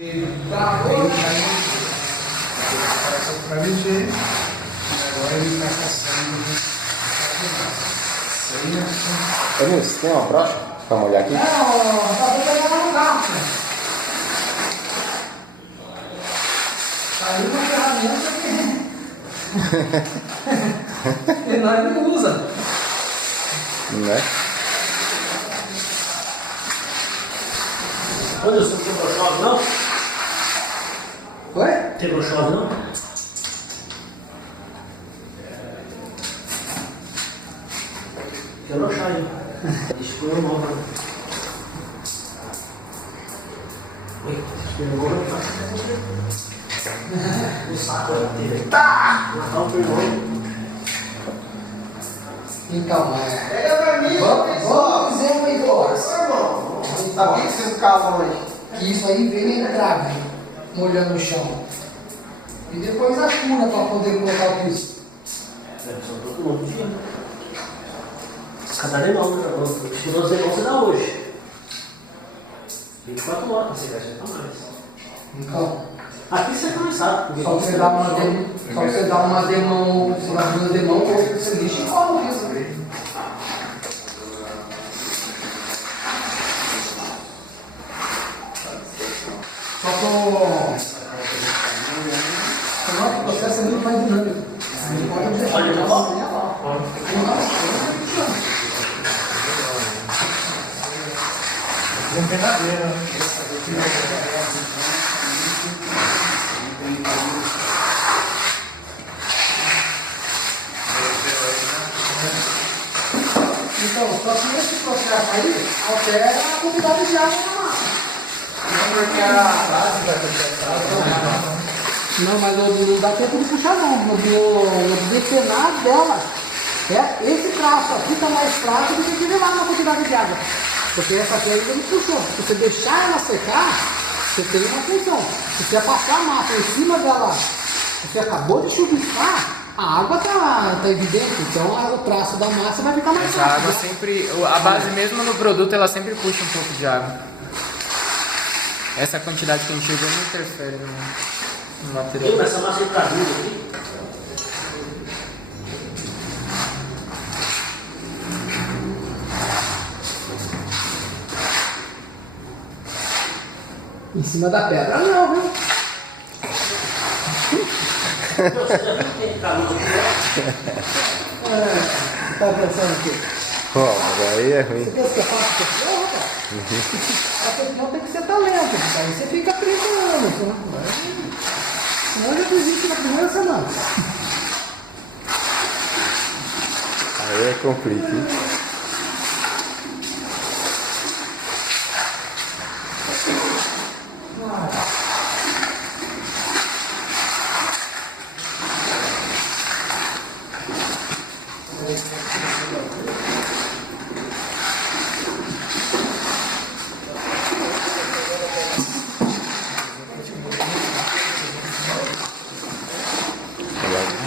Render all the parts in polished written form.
Travou, para mexer. Agora ele está caçando. Denilson, tem uma brocha para molhar aqui? Não, tá pegando no carro. Saiu uma ferramenta que nós não usa. Né? Anderson, tem brochove não? Oi? Tem brochove não? Tem brochove, hein? Deixa eu pôr o nome. Oi, pegou o saco dele. Tá! Não, pegou. Então, Pega pra mim, vamos dizer um negócio. Sabia que vocês ficavam hoje? Que isso aí vem grave, molhando o chão. E depois a cura para poder colocar o piso. Só tô com outro dia. Cada demão, né? Acho que nós irmãos você dá hoje. 24 horas pra você gastar mais. Então, Aqui você não sabe. só você dá uma demão, você dá uma duas demão, você lixa e cola o piso. Só que o nosso processo é muito mais dinâmico. Não pode deixar Pode de levar? lá. Não tem nada a ver, né? Então, só que esse processo aí altera a quantidade de água na massa. Não porque a base vai ter Não, mas não dá tempo de puxar não. No depenar dela, esse traço aqui está mais fraco do que aquele lá na quantidade de água. Porque essa aqui ainda não puxou. Se você deixar ela secar, você tem uma função. Se você passar a massa em cima dela, você acabou de chuviscar, a água está evidente. Então o traço da massa vai ficar mais Essa fácil. água sempre, a base mesmo no produto, ela sempre puxa um pouco de água. Essa quantidade que a gente usa não interfere no material. Viu? Essa massa tá dura aqui. Em cima da pedra não, viu? Você já viu que tem calor aqui? Tá pensando aqui? Pô, mas aí é ruim. Você pensa que é fácil ser pior, rapaz? A questão tem que ser talento, porque aí você fica 30 anos, né? Senão já desiste na primeira semana. Aí é complica, hein?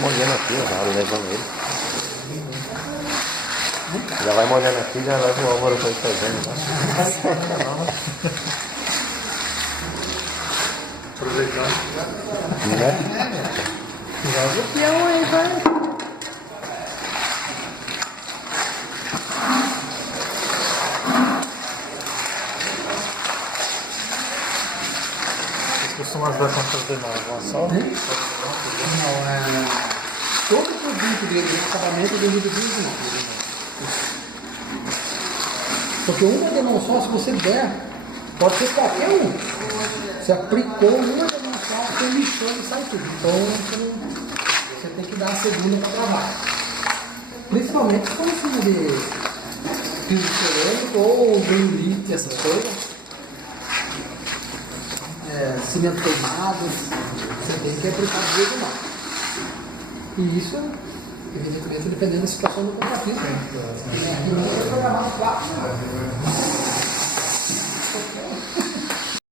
Molhando aqui, já levando ele. Já vai molhando aqui, já leva o Álvaro para ir fazendo. Aproveitando. Né? Joga o peão aí, vai. Vocês costumam ajudar quantas demais? Uma só? Não, todo produto dele, o acabamento do nível 15 não. Porque uma demão só, se você der, pode ser qualquer um. Você aplicou uma demão só, você lixou e sai tudo. Então você tem que dar a segunda para trabalhar. Principalmente se for em cima de piso cerâmico ou granulite, essas coisas. Cimento queimado, você tem que aplicar do jeito mais. E isso, evidentemente, dependendo da situação do contratista. Aqui não vai programar 4.